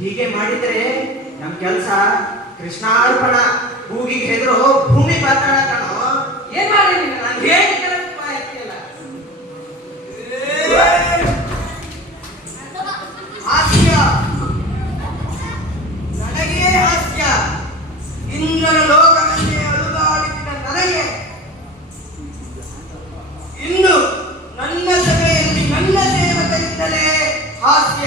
ಹೀಗೆ ಮಾಡಿದ್ರೆ ನಮ್ ಕೆಲ್ಸ ಕೃಷ್ಣಾರ್ಪಣ. ಹೂಗಿಗೆ ಹೆದ್ರು ಭೂಮಿ ಪಾತಾಳ ಕಣೋ. ಏನ್ ಮಾಡಿ ನಾನು ಹೇಗೆ ಹಾಸ್ಯ, ನನಗೇ ಹಾಸ್ಯ. ಇಂದ್ರನ ಲೋಕವನ್ನೇ ಅಲುಗಾಡಿಸಿದ ನನಗೆ ಇನ್ನು ನನ್ನ ಸಭೆಯಲ್ಲಿ ನನ್ನ ಸೇವಕರಿಂದಲೇ ಹಾಸ್ಯ.